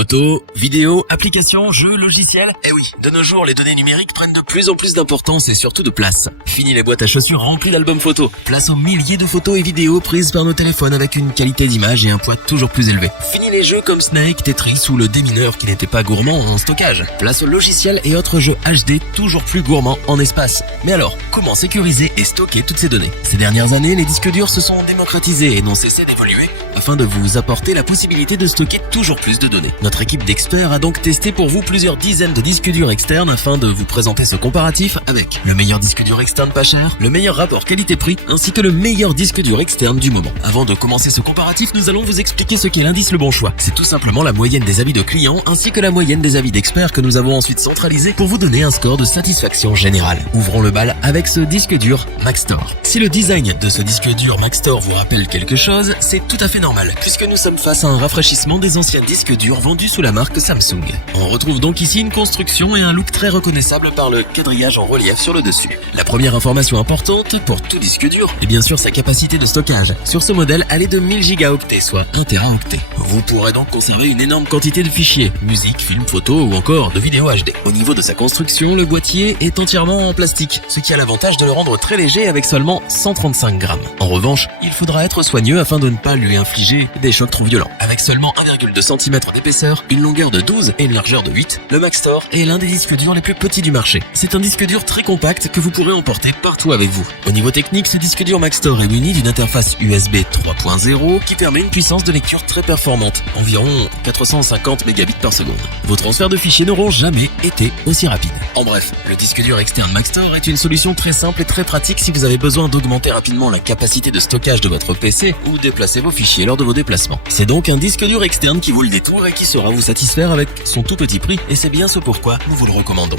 Photos, vidéos, applications, jeux, logiciels. Eh oui, de nos jours, les données numériques prennent de plus en plus d'importance et surtout de place. Fini les boîtes à chaussures remplies d'albums photos. Place aux milliers de photos et vidéos prises par nos téléphones avec une qualité d'image et un poids toujours plus élevé. Fini les jeux comme Snake, Tetris ou le démineur qui n'était pas gourmand en stockage. Place aux logiciels et autres jeux HD toujours plus gourmands en espace. Mais alors, comment sécuriser et stocker toutes ces données? Ces dernières années, les disques durs se sont démocratisés et n'ont cessé d'évoluer afin de vous apporter la possibilité de stocker toujours plus de données. Notre équipe d'experts a donc testé pour vous plusieurs dizaines de disques durs externes afin de vous présenter ce comparatif avec le meilleur disque dur externe pas cher, le meilleur rapport qualité-prix ainsi que le meilleur disque dur externe du moment. Avant de commencer ce comparatif, nous allons vous expliquer ce qu'est l'indice Le Bon Choix. C'est tout simplement la moyenne des avis de clients ainsi que la moyenne des avis d'experts que nous avons ensuite centralisé pour vous donner un score de satisfaction générale. Ouvrons le bal avec ce disque dur Maxtor. Si le design de ce disque dur Maxtor vous rappelle quelque chose, c'est tout à fait normal puisque nous sommes face à un rafraîchissement des anciens disques durs vendus sous la marque Samsung. On retrouve donc ici une construction et un look très reconnaissable par le quadrillage en relief sur le dessus. La première information importante pour tout disque dur est bien sûr sa capacité de stockage. Sur ce modèle, elle est de 1000 gigaoctets, soit 1 teraoctet. Vous pourrez donc conserver une énorme quantité de fichiers, musique, films, photos ou encore de vidéos HD. Au niveau de sa construction, le boîtier est entièrement en plastique, ce qui a l'avantage de le rendre très léger avec seulement 135 grammes. En revanche, il faudra être soigneux afin de ne pas lui infliger des chocs trop violents. Avec seulement 1,2 cm d'épaisseur, une longueur de 12 et une largeur de 8, le Maxtor est l'un des disques durs les plus petits du marché. C'est un disque dur très compact que vous pourrez emporter partout avec vous. Au niveau technique, ce disque dur Maxtor est muni d'une interface USB 3.0 qui permet une puissance de lecture très performante, environ 450 mégabits par seconde. Vos transferts de fichiers n'auront jamais été aussi rapides. En bref, le disque dur externe Maxtor est une solution très simple et très pratique si vous avez besoin d'augmenter rapidement la capacité de stockage de votre PC ou déplacer vos fichiers lors de vos déplacements. C'est donc un disque dur externe qui vaut le détour et qui saura vous satisfaire avec son tout petit prix, et c'est bien ce pourquoi nous vous le recommandons.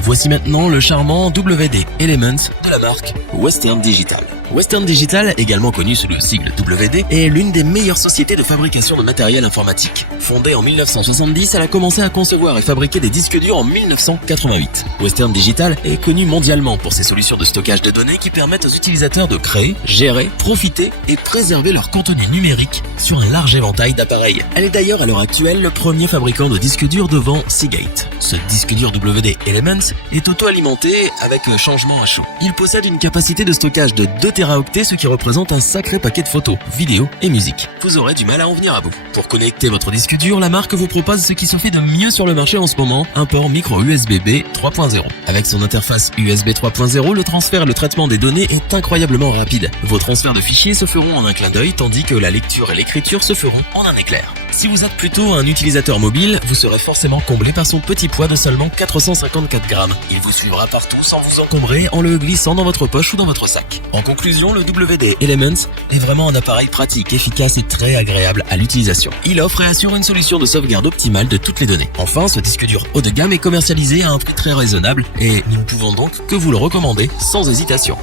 Voici maintenant le charmant WD Elements de la marque Western Digital. Western Digital, également connu sous le sigle WD, est l'une des meilleures sociétés de fabrication de matériel informatique. Fondée en 1970, elle a commencé à concevoir et fabriquer des disques durs en 1988. Western Digital est connue mondialement pour ses solutions de stockage de données qui permettent aux utilisateurs de créer, gérer, profiter et préserver leur contenu numérique sur un large éventail d'appareils. Elle est d'ailleurs à l'heure actuelle le premier fabricant de disques durs devant Seagate. Ce disque dur WD Elements est auto-alimenté avec changement à chaud. Il possède une capacité de stockage de 2 teraoctets, ce qui représente un sacré paquet de photos, vidéos et musique. Vous aurez du mal à en venir à bout. Pour connecter votre disque dur, la marque vous propose ce qui se fait de mieux sur le marché en ce moment, un port micro USB-B 3.0. Avec son interface USB 3.0, le transfert et le traitement des données est incroyablement rapide. Vos transferts de fichiers se feront en un clin d'œil, tandis que la lecture et l'écriture se feront en un éclair. Si vous êtes plutôt un utilisateur mobile, vous serez forcément comblé par son petit poids de seulement 454 grammes. Il vous suivra partout sans vous encombrer en le glissant dans votre poche ou dans votre sac. En conclusion, le WD Elements est vraiment un appareil pratique, efficace et très agréable à l'utilisation. Il offre et assure une solution de sauvegarde optimale de toutes les données. Enfin, ce disque dur haut de gamme est commercialisé à un prix très raisonnable et nous ne pouvons donc que vous le recommander sans hésitation.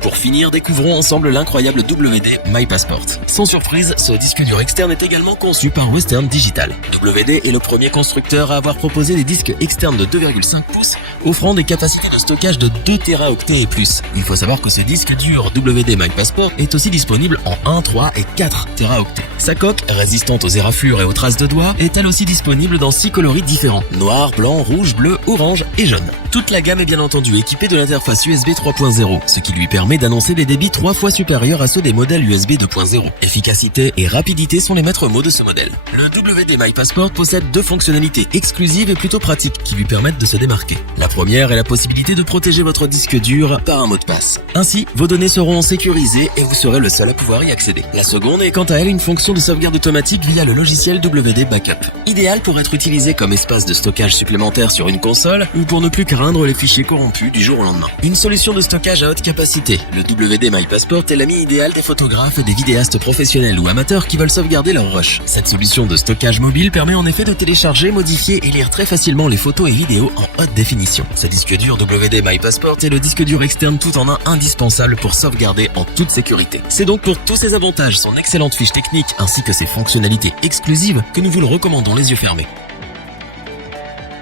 Pour finir, découvrons ensemble l'incroyable WD My Passport. Sans surprise, ce disque dur externe est également conçu par Western Digital. WD est le premier constructeur à avoir proposé des disques externes de 2,5 pouces, offrant des capacités de stockage de 2 teraoctets et plus. Il faut savoir que ce disque dur WD My Passport est aussi disponible en 1, 3 et 4 teraoctets. Sa coque, résistante aux éraflures et aux traces de doigts, est elle aussi disponible dans 6 coloris différents: noir, blanc, rouge, bleu, orange et jaune. Toute la gamme est bien entendu équipée de l'interface USB 3.0, ce qui lui permet d'annoncer des débits 3 fois supérieurs à ceux des modèles USB 2.0. Efficacité et rapidité sont les maîtres mots de ce modèle. Le WD My Passport possède 2 fonctionnalités exclusives et plutôt pratiques qui lui permettent de se démarquer. La première est la possibilité de protéger votre disque dur par un mot de passe. Ainsi, vos données seront sécurisées et vous serez le seul à pouvoir y accéder. La seconde est quant à elle une fonction de sauvegarde automatique via le logiciel WD Backup. Idéal pour être utilisé comme espace de stockage supplémentaire sur une console ou pour ne plus craindre les fichiers corrompus du jour au lendemain. Une solution de stockage à haute capacité. Le WD My Passport est l'ami idéal des photographes et des vidéastes professionnels ou amateurs qui veulent sauvegarder leur rush. Cette solution de stockage mobile permet en effet de télécharger, modifier et lire très facilement les photos et vidéos en haute définition. Ce disque dur WD My Passport est le disque dur externe tout en un indispensable pour sauvegarder en toute sécurité. C'est donc pour tous ces avantages, son excellente fiche technique ainsi que ses fonctionnalités exclusives que nous vous le recommandons les yeux fermés.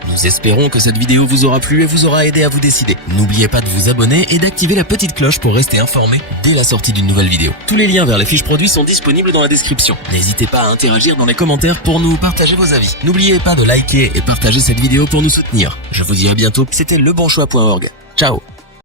Nous espérons que cette vidéo vous aura plu et vous aura aidé à vous décider. N'oubliez pas de vous abonner et d'activer la petite cloche pour rester informé dès la sortie d'une nouvelle vidéo. Tous les liens vers les fiches produits sont disponibles dans la description. N'hésitez pas à interagir dans les commentaires pour nous partager vos avis. N'oubliez pas de liker et partager cette vidéo pour nous soutenir. Je vous dis à bientôt, c'était lebonchoix.org. Ciao.